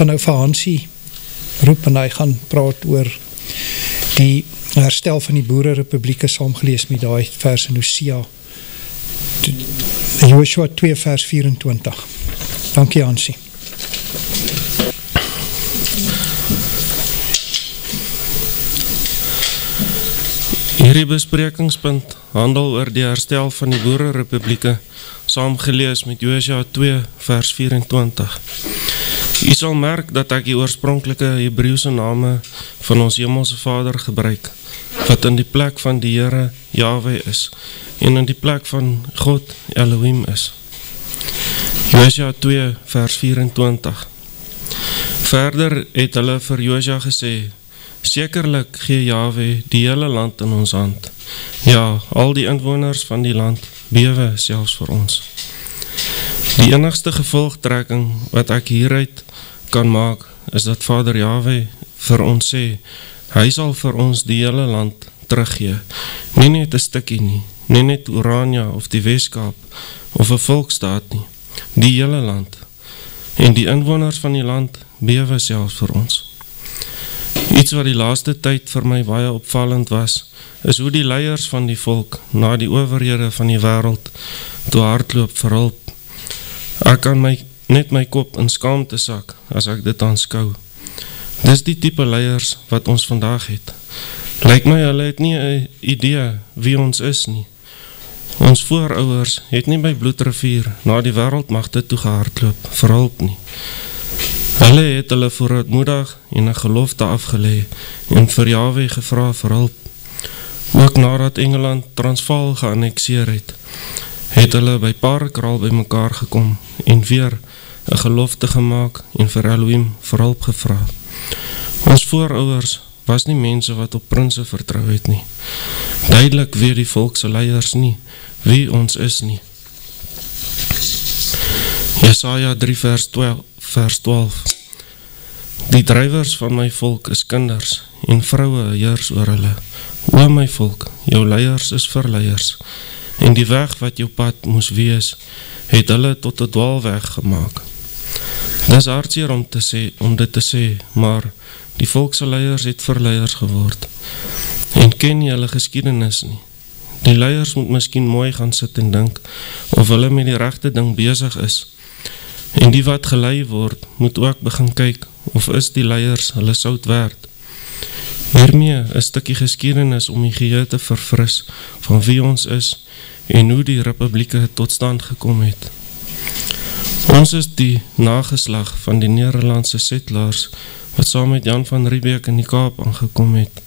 gaan nou vir Hansie roep en hy gaan praat oor die herstel van die Boererepublieke saamgelees met die vers in Hosea, Joshua 2 vers 24. Dankie Hansie. Hierdie besprekingspunt handel oor die herstel van die Boererepublieke, saamgelees met Joshua 2 vers 24. U sal merk dat ek die oorspronklike Hebreëse name van ons Hemelse Vader gebruik, wat in die plek van die Here Yahweh is, en in die plek van God Elohim is. Joshua 2 vers 24. Verder het hulle vir Joshua gesê, sekerlik gee Yahweh die hele land in ons hand. Ja, al die inwoners van die land bewe selfs vir ons. Die enigste gevolgtrekking wat ek hieruit kan maak, is dat Vader Yahweh vir ons sê, hy sal vir ons die hele land teruggee. Nie net 'n stukkie nie, nie net Orania of die Weskaap of 'n volksstaat nie, die hele land. En die inwoners van die land bewe selfs vir ons. Iets wat die laaste tyd vir my baie opvallend was, is hoe die leiers van die volk na die owerhede van die wêreld toe hardloop vir hulp. Ek kan net my kop in skaamte sak as ek dit aanskou. Dis die tipe leiers wat ons vandag het. Lyk my hulle het nie 'n idee wie ons is nie. Ons voorouers het nie by Bloedrivier na die wêreldmagte toe gehardloop vir hulp nie. Hulle het hulle vooruitmoedig en 'n gelofte afgelê en vir Yahweh gevra vir hulp. Ook nadat Engeland Transvaal geannexeer het hulle by Paardekraal by mekaar gekom en weer 'n gelofte gemaak en vir Elohim vir hulp gevra. Ons voorouers was nie mense wat op prinse vertrou het nie. Duidelik weet die volkse leiers nie wie ons is nie. Jesaja 3 vers 12. Die drywers van my volk is kinders en vroue heers oor hulle. O my volk, jou leiers is verleiers, en die weg wat jou pad moes wees, het hulle tot 'n dwaalweg gemaak. Dis hartseer om dit te sê, maar die volkse leiers het verleiers geword, en ken nie hulle geskiedenis nie. Die leiers moet miskien mooi gaan sit en dink, of hulle met die regte ding besig is, en die wat gelei word, moet ook begin kyk, of is die leiers hulle sout werd. Hiermee 'n stukkie geskiedenis om die geheue te verfris van wie ons is en hoe die republieke tot stand gekom het. Ons is die nageslag van die Nederlandse settlers wat saam met Jan van Riebeeck in die Kaap aangekom het.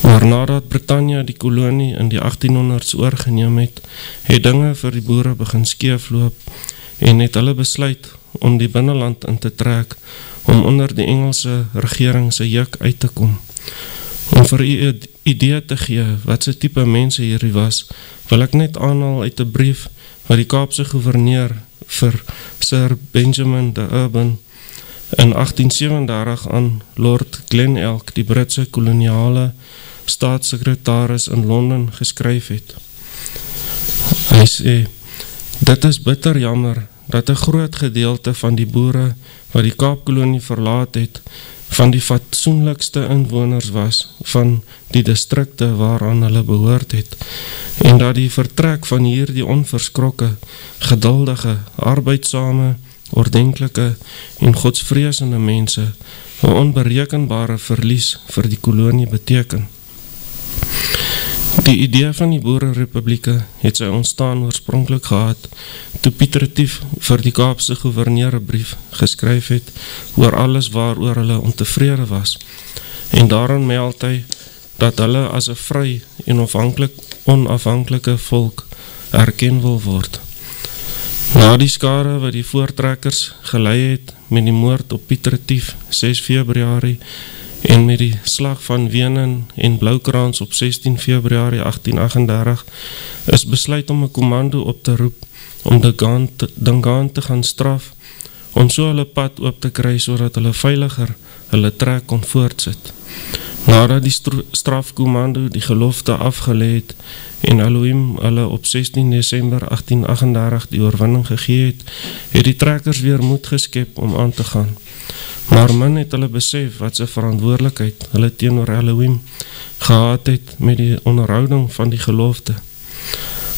Maar nadat Britannia die kolonie in die 1800s oorgeneem het dinge vir die boere begin skeefloop en het hulle besluit om die binneland in te trek om onder die Engelse regering se juk uit te kom. Om vir u 'n idee te gee wat se tipe mense hierdie was, wil ek net aanhaal uit 'n brief wat die Kaapse gouverneur vir Sir Benjamin de Urban in 1837 aan Lord Glenelg, die Britse koloniale staatssekretaris in Londen, geskryf het. Hy sê, dit is bitter jammer dat 'n groot gedeelte van die boere wat die Kaapkolonie verlaat het, van die fatsoenlikste inwoners was van die distrikte waaraan hulle behoort het, en dat die vertrek van hierdie onverskrokke, geduldige, arbeidsame, ordentlike en godsvreesende mense 'n onberekenbare verlies vir die kolonie beteken. Die idee van die Boererepublieke het sy ontstaan oorspronklik gehad toe Piet Retief vir die Kaapse gouverneur 'n brief geskryf het oor alles waaroor hulle ontevrede was, en daarin meld hy dat hulle as 'n vry en onafhanklike volk erken wil word. Na die skare wat die voortrekkers gelei het met die moord op Piet Retief 6 Februarie en met die slag van Wenen en Bloukrans op 16 Februarie 1838 is besluit om 'n kommando op te roep om Dingaan te gaan straf, om so hulle pad oop te kry sodat hulle veiliger hulle trek kon voortsit. Nadat die strafkommando die gelofte afgelê het en Elohim hulle op 16 Desember 1838 die oorwinning gegee het die trekkers weer moed geskep om aan te gaan. Maar min het hulle besef wat sy verantwoordelikheid hulle teenoor Elohim gehad het met die onderhouding van die gelofte.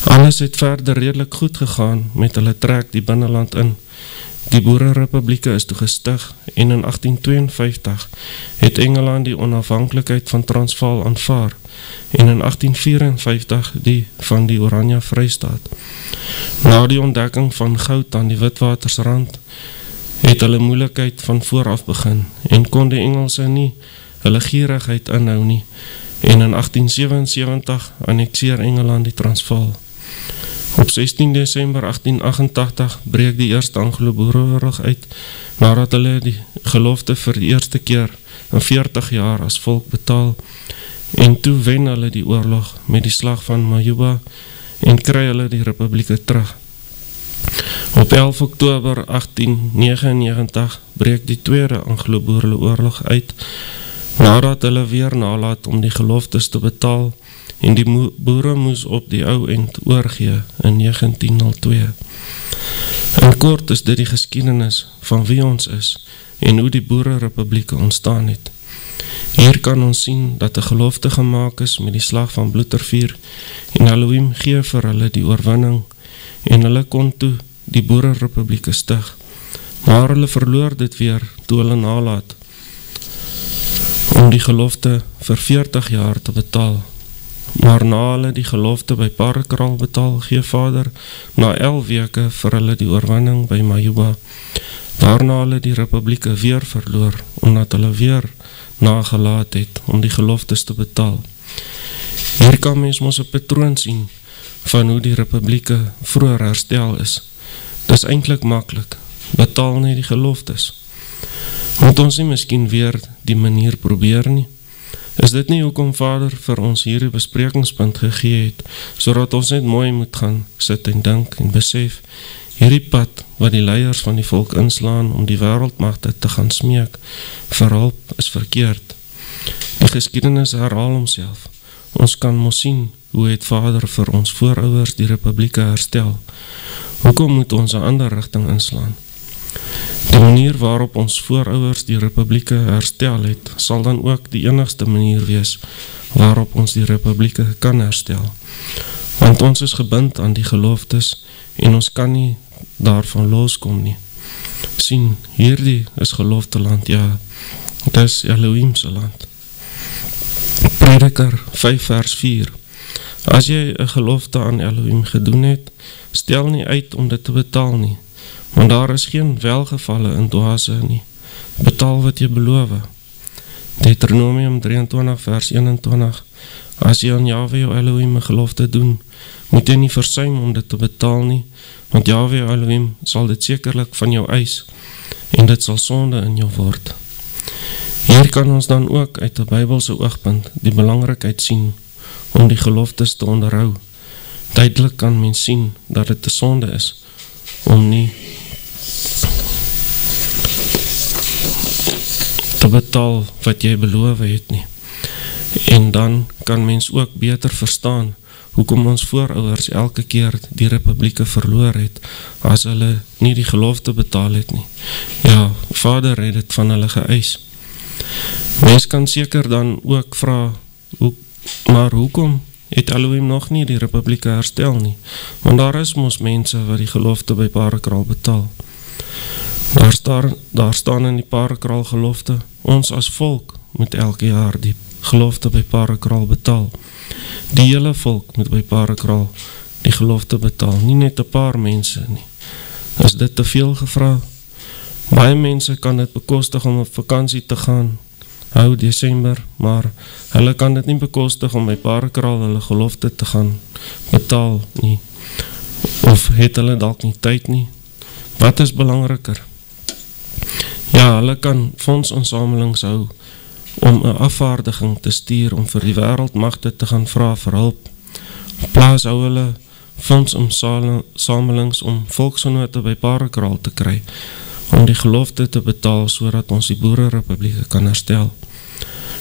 Alles het verder redelik goed gegaan met hulle trek die binneland in. Die Boererepublieke is toegestig en in 1852 het Engeland die onafhanklikheid van Transvaal aanvaar en in 1854 die van die Oranje Vrystaat. Na die ontdekking van goud aan die Witwatersrand het hulle moeilikheid van vooraf begin en kon die Engelse nie hulle gierigheid inhou nie en in 1877 annexeer Engeland die Transvaal. Op 16 Desember 1888 breek die eerste Anglo-Boereoorlog uit nadat hulle die gelofte vir die eerste keer in 40 jaar as volk betaal en toe wen hulle die oorlog met die slag van Majuba en kry hulle die republieke terug. Op 11 Oktober 1899 breek die tweede Anglo-Boereoorlog uit nadat hulle weer nalat om die geloftes te betaal en die boere moes op die ou end oorgee in 1902. In kort is dit die geskiedenis van wie ons is en hoe die Boererepublieke ontstaan het. Hier kan ons sien dat 'n gelofte gemaak is met die slag van Bloedervuur en Elohim gee vir hulle die oorwinning en hulle kon toe die Boererepublieke stig. Maar hulle verloor dit weer toe hulle nalat om die gelofte vir 40 jaar te betaal. Maar na hulle die gelofte by Parakraal betaal, gee Vader na 11 weke vir hulle die oorwinning by Majuba. Daarna hulle die republieke weer verloor, omdat hulle weer nagelaat het om die geloftes te betaal. Hier kan mens mos 'n patroon sien van hoe die republieke vroeër herstel is. Dis eintlik maklik, betaal net die geloftes. Moet ons nie miskien weer die manier probeer nie? Is dit nie hoekom Vader vir ons hierdie besprekingspunt gegee het, sodat ons net mooi moet gaan sit en dink en besef, hierdie pad wat die leiers van die volk inslaan om die wêreldmagte te gaan smeek vir hulp is verkeerd. Die geskiedenis herhaal homself. Ons kan mos sien hoe het Vader vir ons voorouers die republieke herstel. Hoekom moet ons 'n ander rigting inslaan? Die manier waarop ons voorouers die republieke herstel het, sal dan ook die enigste manier wees waarop ons die republieke kan herstel. Want ons is gebind aan die geloftes en ons kan nie daarvan loskom nie. Sien, hierdie is gelofteland, ja, dit is Elohimse land. Prediker 5 vers 4. As jy 'n gelofte aan Elohim gedoen het, stel nie uit om dit te betaal nie, want daar is geen welgevalle in dwaase nie. Betaal wat jy beloof. Deuteronomium 23 vers 21. As jy aan Jahwe jou Elohim 'n gelofte doen, moet jy nie versuim om dit te betaal nie, want Jahwe jou Elohim sal dit sekerlik van jou eis, en dit sal sonde in jou word. Hier kan ons dan ook uit 'n Bybelse oogpunt die belangrikheid sien om die geloftes te onderhou. Duidelik kan mens sien dat dit 'n sonde is om nie te betaal wat jy beloof het nie. En dan kan mens ook beter verstaan hoekom ons voorouers elke keer die republieke verloor het as hulle nie die gelofte betaal het nie. Ja, Vader het dit van hulle geëis. Mens kan seker dan ook vra, maar hoekom het Elohim nog nie die republieke herstel nie? Want daar is mos mense wat die gelofte by Parakraal betaal. Daar staan in die Parakraal gelofte, ons as volk moet elke jaar die gelofte by Parakraal betaal. Die hele volk moet by Parakraal die gelofte betaal, nie net 'n paar mense nie. Is dit te veel gevra? Baie mense kan dit bekostig om op vakansie te gaan, hou Desember, maar hulle kan dit nie bekostig om by Parakraal hulle gelofte te gaan betaal nie. Of het hulle dalk nie tyd nie? Wat is belangriker? Ja, hulle kan fondsinsamelings hou om 'n afvaardiging te stuur om vir die wêreldmagte te gaan vra vir hulp. In plaas hou hulle fondsinsamelings om volksgenote by Parakraal te kry, om die gelofte te betaal sodat ons die Boererepublieke kan herstel.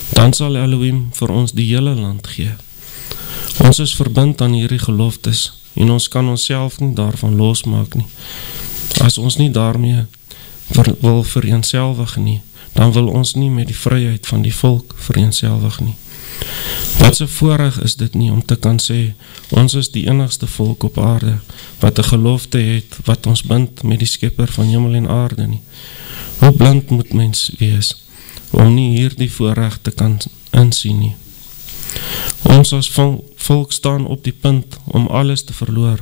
Dan sal Elohim vir ons die hele land gee. Ons is verbind aan hierdie geloftes en ons kan onsself nie daarvan losmaak nie. As ons nie daarmee wil vereenselwig nie, dan wil ons nie met die vryheid van die volk vereenselwig nie. Wat 'n voorreg is dit nie om te kan sê, ons is die enigste volk op aarde, wat 'n gelofte het, wat ons bind met die skepper van hemel en aarde nie. Hoe blind moet mens wees, om nie hierdie voorreg te kan insien nie. Ons as volk staan op die punt om alles te verloor.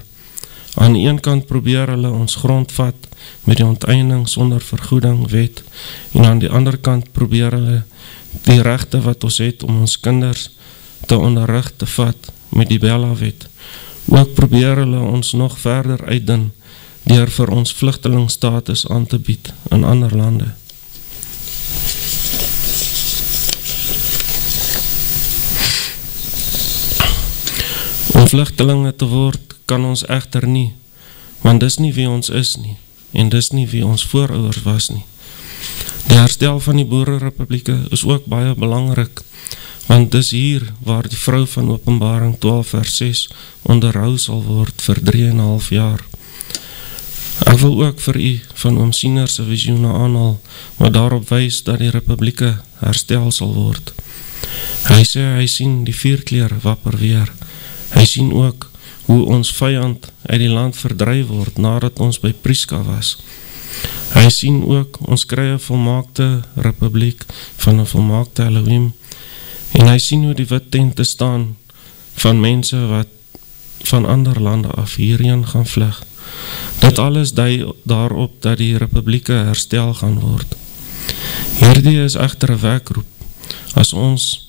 Aan die een kant probeer hulle ons grond vat met die onteiening sonder vergoeding wet, en aan die ander kant probeer hulle die regte wat ons het om ons kinders te onderrig te vat met die Bella-wet. Ook probeer hulle ons nog verder uitdun deur vir ons vlugtelingstatus aan te bied in ander lande. Om vlugtelinge te word kan ons egter nie, want dis nie wie ons is nie, en dis nie wie ons voorouers was nie. Die herstel van die Boererepublieke is ook baie belangrik, want dis hier waar die vrou van Openbaring 12 vers 6 onderhou sal word vir 3,5 jaar. Ek wil ook vir u van oom Siener se visioene aanhaal, wat daarop wys dat die Republieke herstel sal word. Hy sê hy sien die vuurkleur wapper weer. Hy sien ook hoe ons vyand uit die land verdryf word nadat ons by Prieska was. Hy sien ook ons kry 'n volmaakte republiek van 'n volmaakte Elohim, en hy sien hoe die wit tente staan van mense wat van ander lande af hierheen gaan vlug. Dit alles dui daarop dat die republieke herstel gaan word. Hierdie is egter 'n wekroep. As ons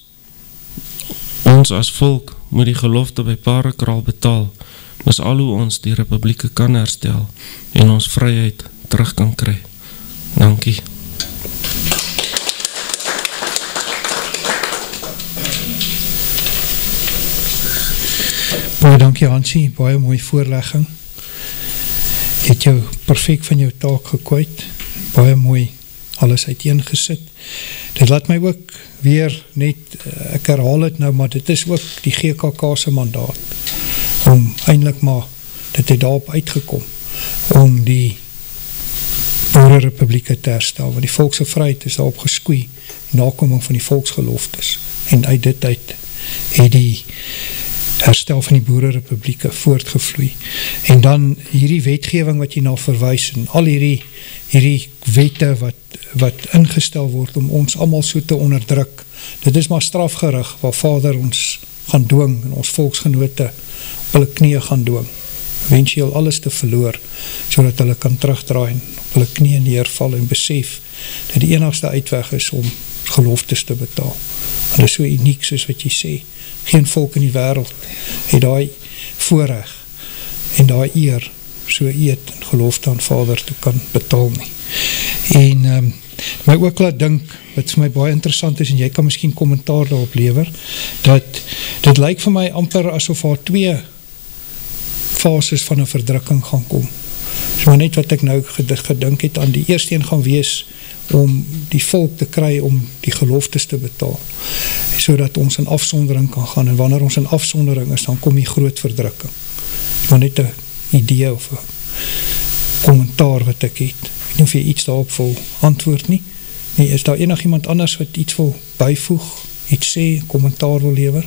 as volk moet die gelofte by Parekraal betaal, dis al hoe ons die republieke kan herstel en ons vryheid terug kan kry. Dankie. Baie dankie Hansie, baie mooi voorlegging. Jy het jou perfek van jou taak gekwyt, baie mooi alles uiteengesit. Dit laat my ook weer net, ek herhaal het nou, maar dit is ook die GKK se mandaat, om eintlik maar, dit het daarop uitgekom, om die Boererepublieke te herstel, want die volkse vryheid is daarop geskoei, nakoming van die volksgeloftes, en uit dit uit het die herstel van die Boererepublieke voortgevloei. En dan hierdie wetgewing wat jy na verwys, en al hierdie wette wat ingestel word om ons almal so te onderdruk, dit is maar strafgerig waar Vader ons gaan dwing en ons volksgenote op hulle knieë gaan dwing, eventueel alles te verloor, sodat hulle kan terugdraai en op hulle knieë neerval en besef dat die enigste uitweg is om geloftes te betaal. En dit is so uniek soos wat jy sê, geen volk in die wêreld het daai voorreg en daai eer so eet en gelofte aan Vader te kan betaal nie. En my ook laat dink, wat vir my baie interessant is, en jy kan miskien kommentaar daarop lewer, dat dit lyk vir my amper asof daar 2 fases van 'n verdrukking gaan kom. So net wat ek nou gedink het aan, die eerste een gaan wees om die volk te kry om die geloftes te betaal, sodat ons in afsondering kan gaan, en wanneer ons in afsondering is, dan kom die groot verdrukking. Maar net 'n idee of 'n kommentaar wat ek het. Ek weet nie of jy iets daarop wil antwoord nie. Nee, is daar enig iemand anders wat iets wil byvoeg, iets sê, kommentaar wil lewer?